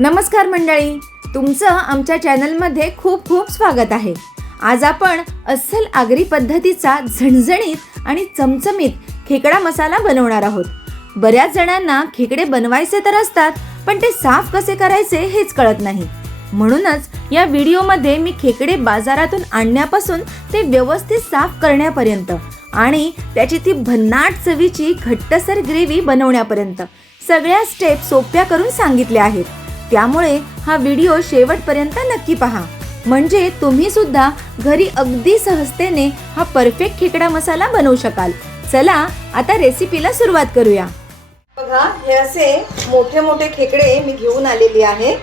नमस्कार मंडळी, तुमचं आमच्या चॅनलमध्ये खूप खूप स्वागत आहे। आज आपण अस्सल आगरी पद्धतीचा झणझणीत आणि चमचमीत खेकडा मसाला बनवणार आहोत। बऱ्याच जणांना खेकडे बनवायचे तर असतात, पण ते साफ कसे करायचे हेच कळत नाही। म्हणूनच या व्हिडिओमध्ये मी खेकडे बाजारातून आणण्यापासून ते व्यवस्थित साफ करण्यापर्यंत आणि त्याची ती भन्नाट चवीची घट्टसर ग्रेव्ही बनवण्यापर्यंत सगळ्या स्टेप सोप्या करून सांगितल्या आहेत। त्यामुळे हा व्हिडिओ शेवटपर्यंत नक्की पहा, म्हणजे तुम्ही सुद्धा घरी अगदी सहजतेने हा परफेक्ट खेकडा मसाला बनवू शकाल। चला आता रेसिपीला सुरुवात करूया। बघा, हे असे मोठे मोठे खेकडे मी घेऊन आलेली आहे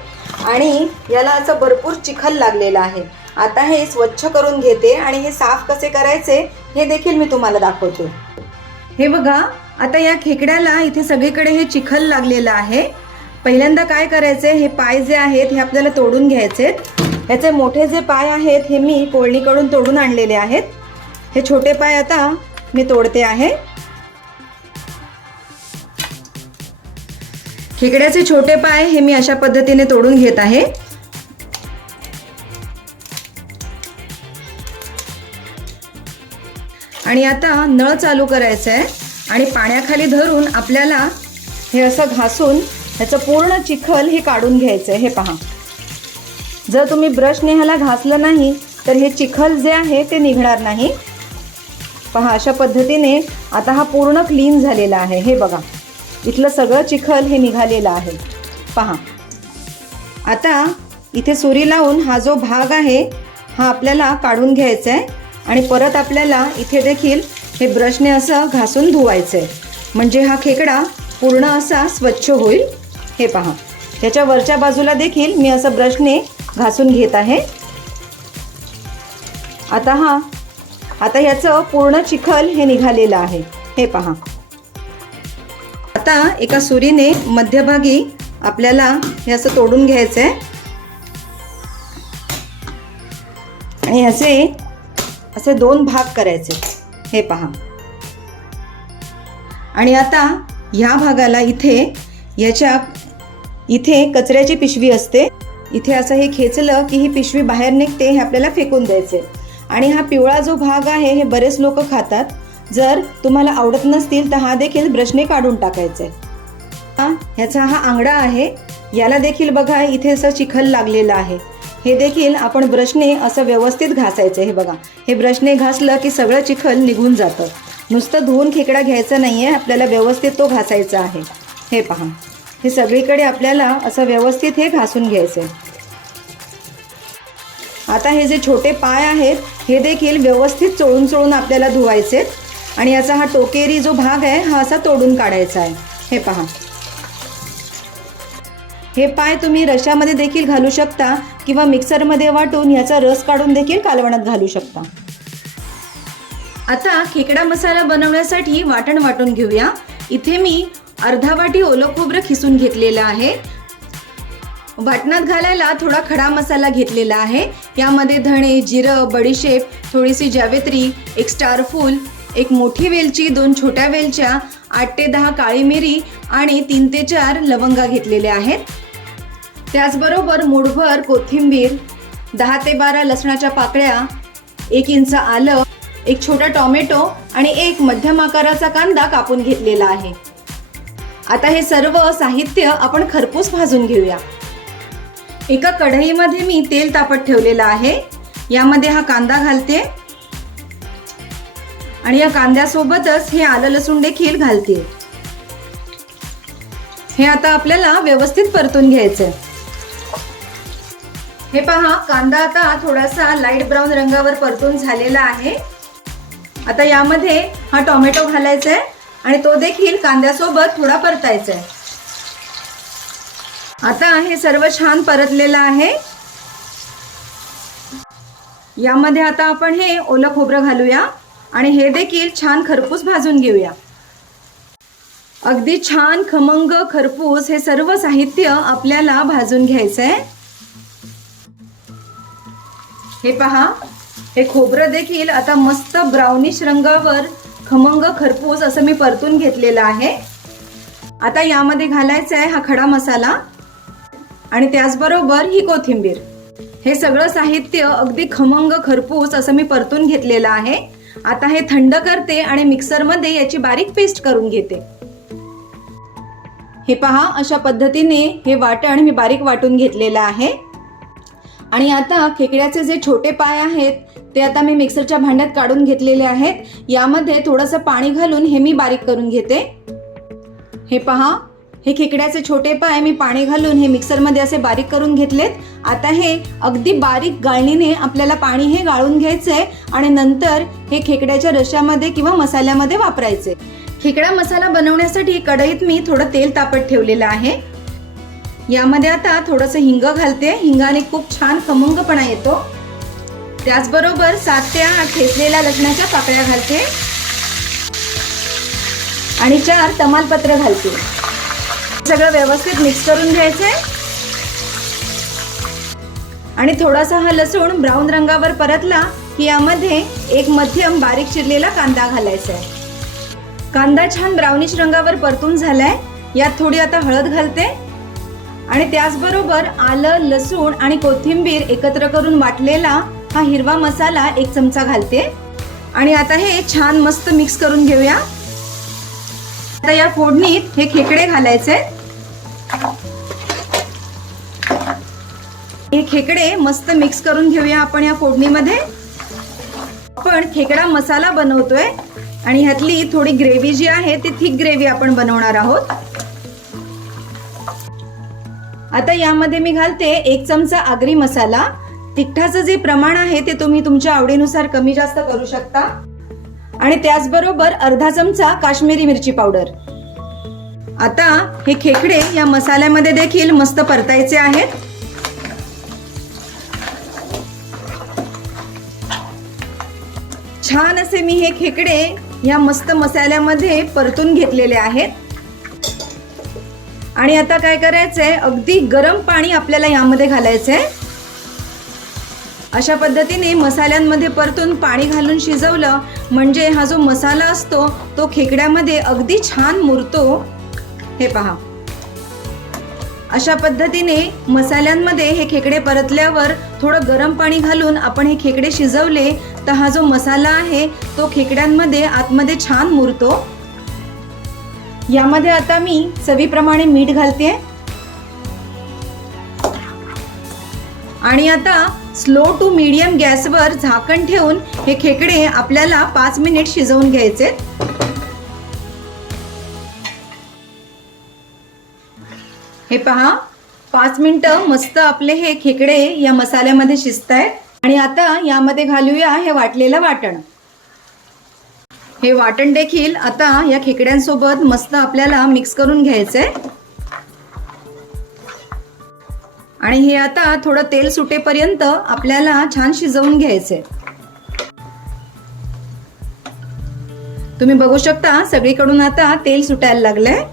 आणि याला असं भरपूर चिखल लागलेला आहे। आता हे स्वच्छ करून घेते आणि हे साफ कसे करायचे हे देखील मी तुम्हाला दाखवते। हे बघा, आता या खेकड्याला इथे सगळीकडे हे चिखल लागलेलं आहे। पहिल्यांदा काय करायचे, हे पाय जे आहेत हे आपल्याला तोडून घ्यायचे। याचे मोठे जे पाय आहेत हे मी कोळणीकडून तोडून आणलेले आहेत। हे छोटे पाय आता मी तोडते आहे। खेकड्याचे छोटे पाय हे मी अशा पद्धतीने तोडून घेत आहे। आणि आता नळ चालू करायचा आहे आणि पाण्याखाली धरून आपल्याला हे असं घासून ह्याचं पूर्ण चिखल हे काढून घ्यायचं आहे। हे पहा, जर तुम्ही ब्रशने ह्याला घासलं नाही तर हे चिखल जे आहे ते निघणार नाही। पहा, अशा पद्धतीने आता हा पूर्ण क्लीन झालेला आहे। हे बघा, इथलं सगळं चिखल हे निघालेलं आहे। पहा, आता इथे सुरी लावून हा जो भाग आहे हा आपल्याला काढून घ्यायचा आहे आणि परत आपल्याला इथे देखील हे ब्रशने असं घासून धुवायचं आहे, म्हणजे हा खेकडा पूर्ण असा स्वच्छ होईल। हे पहा, त्याच्या वरच्या बाजूला देखील मी असं ब्रशने घासून घेत आहे। आता याचं पूर्ण चिखल हे निघालेलं आहे। हे पहा, आता एका सुरीने मध्यभागी आपल्याला हे असं तोडून घ्यायचं आहे आणि असे दोन भाग करायचे। हे पहा, आणि आता ह्या भागाला इथे कचऱ्याची पिशवी असते, इथे असं हे खेचलं की ही पिशवी बाहेर निघते, हे आपल्याला फेकून द्यायचे। आणि हा पिवळा जो भाग आहे हे बरेच लोक खातात, जर तुम्हाला आवडत नसतील तर हा देखील ब्रशने काढून टाकायचा आहे। ह्याचा हा आंगडा आहे, याला देखील बघा इथे असं चिखल लागलेलं आहे, हे देखील आपण ब्रशने असं व्यवस्थित घासायचं। हे बघा, हे ब्रशने घासलं की सगळं चिखल निघून जातं। नुसतं धुवून खेकडा घ्यायचा नाही आहे, आपल्याला व्यवस्थित तो घासायचा आहे। हे पहा, हे सगळीकडे आपल्याला असं व्यवस्थित हे घासून घ्यायचं आहे। आता हे जे छोटे पाय आहेत हे देखील व्यवस्थित चोळून आपल्याला धुवायचे आणि याचा हा टोकेरी जो भाग आहे हा असा तोडून काढायचा आहे। हे पहा, हे पाय तुम्ही रश्यामध्ये देखील घालू शकता किंवा मिक्सरमध्ये वाटून याचा रस काढून देखील कालवणात घालू शकता। आता खेकडा मसाला बनवण्यासाठी वाटण वाटून घेऊया। इथे मी अर्धा वाटी ओलं खोबरं खिसून घेतलेलं आहे। वाटणात घालायला थोडा खडा मसाला घेतलेला आहे। यामध्ये धणे, जिरं, बडीशेप, थोडीशी जावेत्री, एक स्टार फूल, एक मोठी वेलची, 2 छोट्या वेलच्या, 8 ते 10 काळी मिरी आणि 3 ते 4 लवंगा घेतलेल्या आहेत। त्याचबरोबर मूठभर कोथिंबीर, 10 ते 12 लसणाच्या पाकळ्या, 1 इंच आलं, एक छोटा टोमॅटो आणि एक मध्यम आकाराचा कांदा कापून घेतलेला आहे। आता हे सर्व साहित्य आपण खरपूस भाजून घेऊया। एका कढईमध्ये मी तेल तापत ठेवलेलं आहे, यामध्ये हा कांदा घालते आणि या कांद्यासोबतच हे आलं लसूण देखील घालते। हे आता आपल्याला व्यवस्थित परतून घ्यायचं। हे पहा, कांदा आता थोडासा लाईट ब्राऊन रंगावर परतून झालेला आहे। आता यामध्ये हा टोमॅटो घालायचा आहे आणि तो देखील कांद्यासोबत थोडा परतायचा आहे। आता हे सर्व छान परतलेलं आहे। यामध्ये आता आपण हे ओलं खोबरं घालूया आणि हे देखील छान खरपूस भाजून घेऊया। अगदी छान खमंग खरपूस हे सर्व साहित्य आपल्याला भाजून घ्यायचं आहे। हे पहा, हे खोबरं देखील आता मस्त ब्राउनिश रंगावर खमंग खरपूस असं मी परतून घेतलेलं आहे। आता यामध्ये घालायचा आहे हा खडा मसाला। आणि त्याचबरोबर ही कोथिंबीर. हे सगळं साहित्य अगदी खमंग खरपूस असं मी परतून घेतलेलं आहे. आता हे थंड करते आणि मिक्सरमध्ये याची बारीक पेस्ट करून घेते. हे पहा, अशा पद्धतीने हे वाटण मी बारीक वाटून घेतलेलं आहे. आणि आता खेकड्याचे जे छोटे पाय आहेत ते आता मी मिक्सरच्या भांड्यात काढून घेतलेले आहेत. यामध्ये थोडंसं पाणी घालून हे मी बारीक करून घेते. हे पहा, हे खेकड्याचे छोटे पाय मी पाणी घालून हे मिक्सरमध्ये असे बारीक करून घेतलेत. आता हे अगदी बारीक गाळणीने आपल्याला पाणी हे गाळून घ्यायचंय आणि नंतर हे खेकड्याच्या रश्श्यामध्ये किंवा मसाल्यामध्ये वापरायचे. खेकडा मसाला बनवण्यासाठी कढईत मी थोडं तेल तापत ठेवलेलं आहे. यामध्ये आता थोडंसं हिंग घालते. हिंगाने खूप छान खमंगपणा येतो. त्याचबरोबर 7 ते 8 ठेचलेल्या लसणाच्या पाकळ्या घालते आणि 4 तमालपत्र घालते. सगळं व्यवस्थित मिक्स करून घ्यायचंय आणि थोडासा हा लसूण ब्राऊन रंगावर परतला की यामध्ये एक मध्यम बारीक चिरलेला कांदा घालायचा आहे. कांदा छान ब्राउनिश रंगावर परतून झालाय. यात थोडी आता हळद घालते आणि त्याचबरोबर आलं, लसूण आणि कोथिंबीर एकत्र करून वाटलेला हा हिरवा मसाला 1 चमचा घालते आणि आता हे छान मस्त मिक्स करून घेऊया. आता या फोडणीत हे खेकडे घालायचे. हे खेकडे मस्त मिक्स करून घेऊया आपण या फोडणीमध्ये. आपण खेकडा मसाला बनवतोय आणि ह्यातली थोडी ग्रेव्ही जी आहे ती थिक ग्रेव्ही आपण बनवणार आहोत. आता यामध्ये मी घालते 1 चमचा आगरी मसाला. तिखटाचं जे प्रमाण आहे ते तुम्ही तुमच्या आवडीनुसार कमी जास्त करू शकता. आणि त्याचबरोबर अर्धा चमचा काश्मीरी मिरची पावडर. आता हे खेकडे या मसाल्यामध्ये देखील मस्त परतायचे आहेत. छान असे मी हे खेकडे या मस्त मसाल्यामध्ये परतून घेतलेले आहेत. आणि आता काय करायचंय, अगदी गरम पाणी आपल्याला यामध्ये घालायचंय. अशा पद्धतीने मसाल्यांमध्ये परतून पाणी घालून शिजवलं म्हणजे हा जो मसाला असतो तो खेकड्यामध्ये अगदी छान मुरतो. हे पहा, अशा पद्धतीने मसाल्यांमध्ये हे खेकडे परतल्यावर थोडं गरम पाणी घालून आपण हे खेकडे शिजवले तर हा जो मसाला आहे तो खेकड्यांमध्ये आतमध्ये छान मुरतो. यामध्ये आता मी चवीप्रमाणे मीठ घालते आणि आता स्लो टू मीडियम गॅसवर झाकण ठेवून हे खेकडे आपल्याला 5 मिनिट शिजवून घ्यायचे. हे पहा, 5 मिनिटं मस्त आपले हे खेकडे या मसाल्यामध्ये शिजतायत. आणि आता यामध्ये घालूया हे वाटलेलं वाटण. हे वाटण देखील आता या खेकड्यांसोबत मस्त आपल्याला मिक्स करून घ्यायचंय. आणि हे आता थोडं तेल सुटेपर्यंत आपल्याला छान शिजवून घ्यायचंय. तुम्ही बघू शकता सगळीकडून आता तेल सुटायला लागलंय.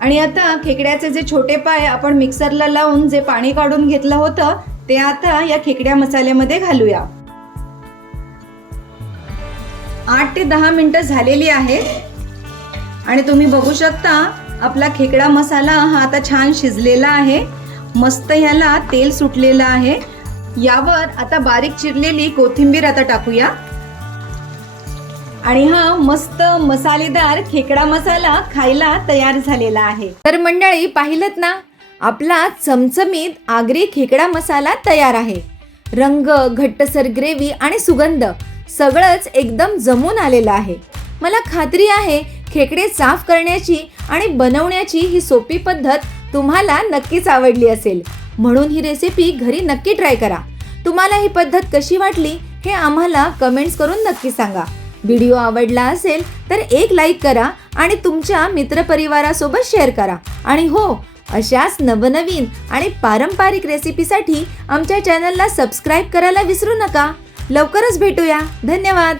आणि आता खेकड्याचे जे छोटे पाय आपण मिक्सरला लावून जे पाणी काढून घेतलं होतं ते आता या खेकड्या मसाल्यामध्ये घालूया. 8 ते 10 मिनिटं झालेली आहेत आणि तुम्ही बघू शकता आपला खेकडा मसाला हा आता छान शिजलेला आहे. मस्त ह्याला तेल सुटलेलं आहे. यावर आता बारीक चिरलेली कोथिंबीर आता टाकूया आणि हा मस्त मसालेदार खेकडा मसाला खायला तयार झालेला आहे. तर मंडळी, पाहिलत ना, आपला चमचमीत आगरी खेकडा मसाला तयार आहे. रंग, घट्टसर ग्रेव्ही आणि सुगंध सगळंच एकदम जमून आलेलं आहे. मला खात्री आहे खेकडे साफ करण्याची आणि बनवण्याची ही सोपी पद्धत तुम्हाला नक्कीच आवडली असेल. म्हणून ही रेसिपी घरी नक्की ट्राय करा. तुम्हाला ही पद्धत कशी वाटली हे आम्हाला कमेंट्स करून नक्की सांगा. व्हिडिओ आवडला असेल तर एक लाईक करा आणि तुमच्या मित्रपरिवारासोबत शेअर करा. आणि हो, अशाच नवनवीन आणि पारंपरिक रेसिपीसाठी आमच्या चॅनलला सबस्क्राईब करायला विसरू नका. लवकरच भेटूया. धन्यवाद.